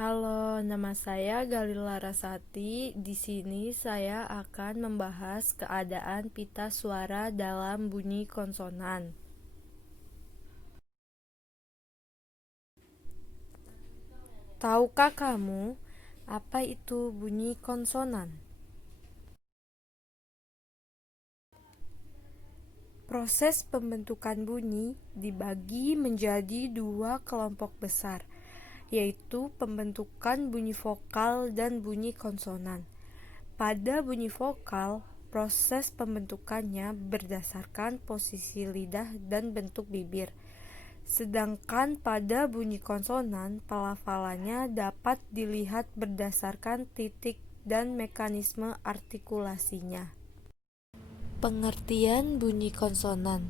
Halo, nama saya Galila Rasati. Di sini saya akan membahas keadaan pita suara dalam bunyi konsonan. Tahukah kamu apa itu bunyi konsonan? Proses pembentukan bunyi dibagi menjadi dua kelompok besar, yaitu pembentukan bunyi vokal dan bunyi konsonan. Pada bunyi vokal, proses pembentukannya berdasarkan posisi lidah dan bentuk bibir. Sedangkan pada bunyi konsonan, pelafalannya dapat dilihat berdasarkan titik dan mekanisme artikulasinya. Pengertian bunyi konsonan.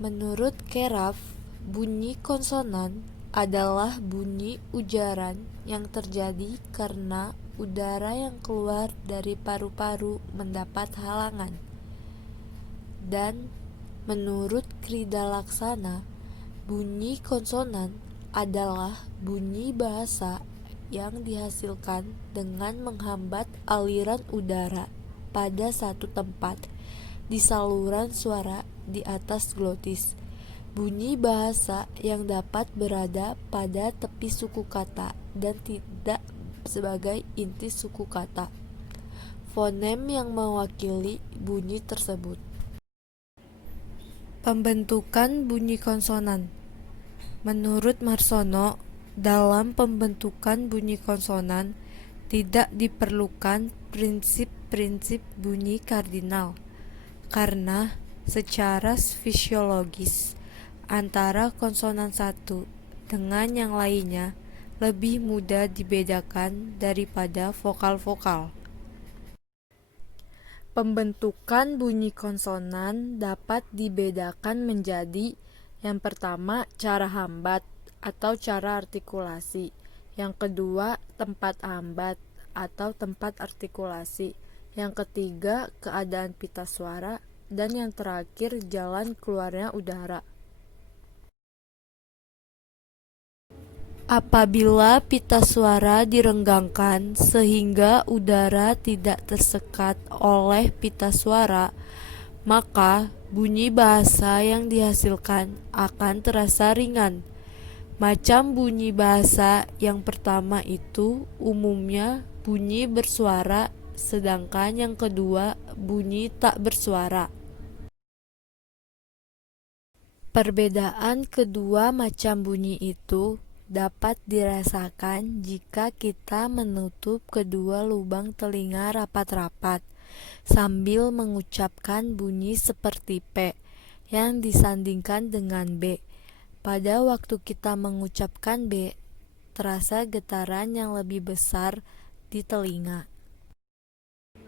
Menurut Keraf, bunyi konsonan adalah bunyi ujaran yang terjadi karena udara yang keluar dari paru-paru mendapat halangan. Dan menurut Krida Laksana, bunyi konsonan adalah bunyi bahasa yang dihasilkan dengan menghambat aliran udara pada satu tempat di saluran suara di atas glotis. Bunyi bahasa yang dapat berada pada tepi suku kata dan tidak sebagai inti suku kata. Fonem yang mewakili bunyi tersebut. Pembentukan bunyi konsonan. Menurut Marsono, dalam pembentukan bunyi konsonan tidak diperlukan prinsip-prinsip bunyi kardinal, karena secara fisiologis antara konsonan satu dengan yang lainnya lebih mudah dibedakan daripada vokal-vokal. Pembentukan bunyi konsonan dapat dibedakan menjadi: yang pertama, cara hambat atau cara artikulasi; yang kedua, tempat hambat atau tempat artikulasi; yang ketiga, keadaan pita suara; dan yang terakhir, jalan keluarnya udara. Apabila pita suara direnggangkan sehingga udara tidak tersekat oleh pita suara, maka bunyi bahasa yang dihasilkan akan terasa ringan. Macam bunyi bahasa yang pertama itu umumnya bunyi bersuara, sedangkan yang kedua bunyi tak bersuara. Perbedaan kedua macam bunyi itu dapat dirasakan jika kita menutup kedua lubang telinga rapat-rapat sambil mengucapkan bunyi seperti P yang disandingkan dengan B. Pada waktu kita mengucapkan B, terasa getaran yang lebih besar di telinga.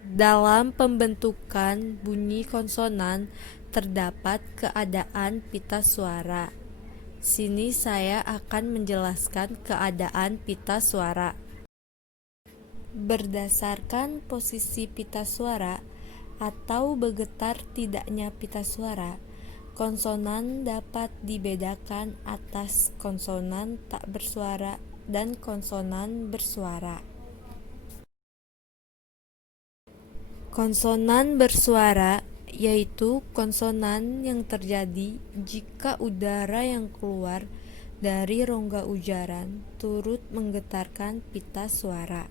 Dalam pembentukan bunyi konsonan terdapat keadaan pita suara. Sini saya akan menjelaskan keadaan pita suara. Berdasarkan posisi pita suara atau bergetar tidaknya pita suara, konsonan dapat dibedakan atas konsonan tak bersuara dan konsonan bersuara. Konsonan bersuara yaitu konsonan yang terjadi jika udara yang keluar dari rongga ujaran turut menggetarkan pita suara.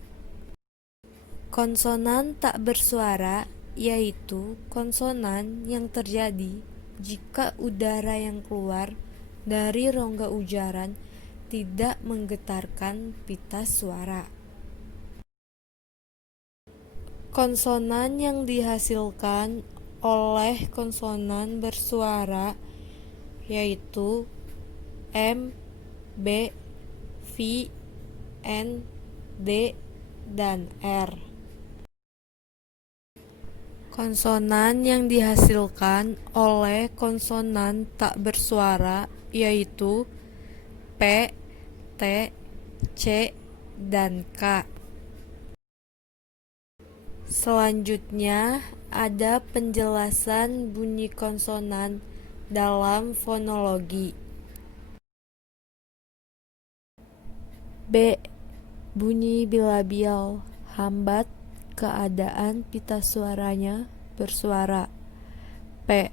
Konsonan tak bersuara yaitu konsonan yang terjadi jika udara yang keluar dari rongga ujaran tidak menggetarkan pita suara. Konsonan yang dihasilkan oleh konsonan bersuara yaitu M, B, V, N, D, dan R. Konsonan yang dihasilkan oleh konsonan tak bersuara yaitu P, T, C, dan K. Selanjutnya, ada penjelasan bunyi konsonan dalam fonologi. B. Bunyi bilabial hambat keadaan pita suaranya bersuara. P.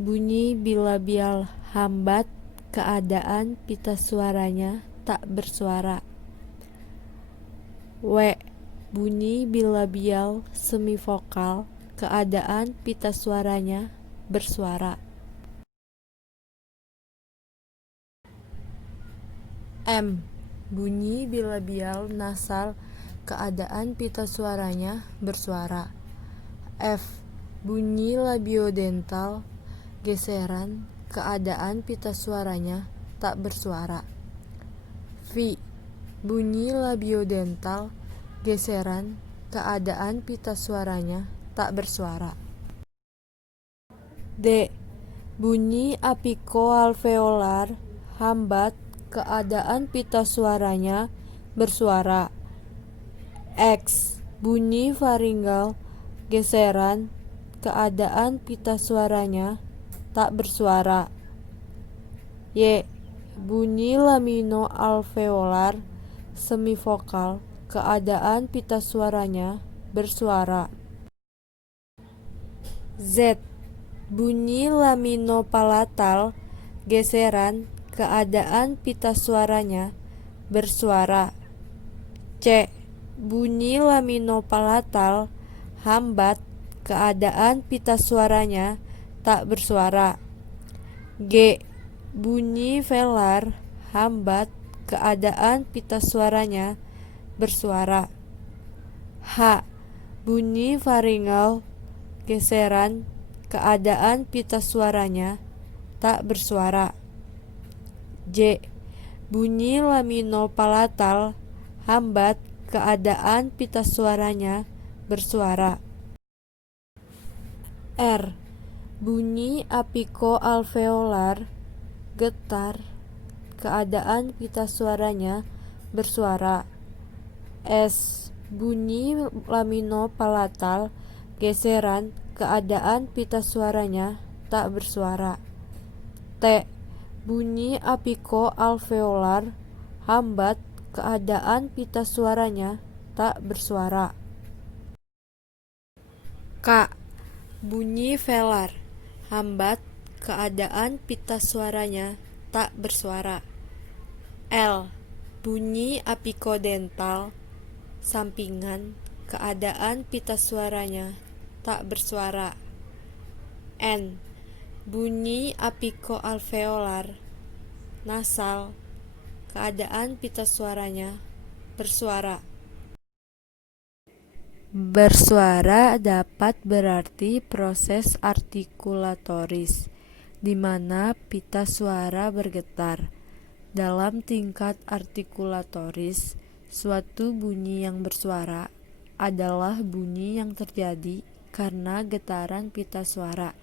Bunyi bilabial hambat keadaan pita suaranya tak bersuara. W. Bunyi bilabial semivokal keadaan pita suaranya bersuara. M. Bunyi bilabial nasal keadaan pita suaranya bersuara. F. Bunyi labiodental geseran keadaan pita suaranya tak bersuara. V. Bunyi labiodental geseran keadaan pita suaranya tak bersuara. D. Bunyi apikoalveolar hambat keadaan pita suaranya bersuara. X. Bunyi faringal geseran keadaan pita suaranya tak bersuara. Y. Bunyi laminoalveolar semivokal keadaan pita suaranya bersuara. Z. Bunyi laminopalatal geseran keadaan pita suaranya bersuara. C. Bunyi laminopalatal hambat keadaan pita suaranya tak bersuara. G. Bunyi velar hambat keadaan pita suaranya bersuara. H. Bunyi faringal geseran keadaan pita suaranya tak bersuara. J. Bunyi laminopalatal hambat keadaan pita suaranya bersuara. R. Bunyi apikoalveolar getar keadaan pita suaranya bersuara. S. Bunyi laminopalatal geseran keadaan pita suaranya tak bersuara. T. Bunyi apikoalveolar hambat keadaan pita suaranya tak bersuara. K. Bunyi velar hambat keadaan pita suaranya tak bersuara. L. Bunyi apikodental sampingan keadaan pita suaranya tak bersuara. N. Bunyi apikoalveolar nasal keadaan pita suaranya bersuara. Bersuara dapat berarti proses artikulatoris, di mana pita suara bergetar. Dalam tingkat artikulatoris, suatu bunyi yang bersuara adalah bunyi yang terjadi karena getaran pita suara,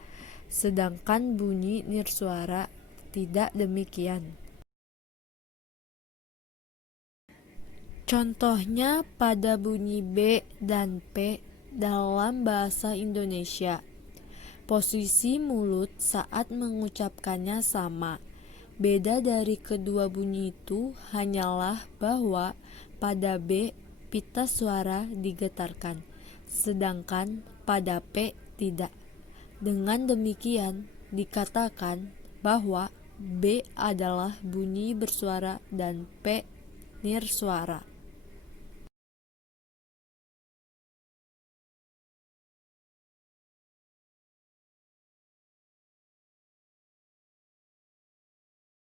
sedangkan bunyi nirsuara tidak demikian. Contohnya pada bunyi B dan P dalam bahasa Indonesia. Posisi mulut saat mengucapkannya sama. Beda dari kedua bunyi itu hanyalah bahwa pada B pita suara digetarkan, sedangkan pada P tidak. Dengan demikian dikatakan bahwa B adalah bunyi bersuara dan P nirsuara.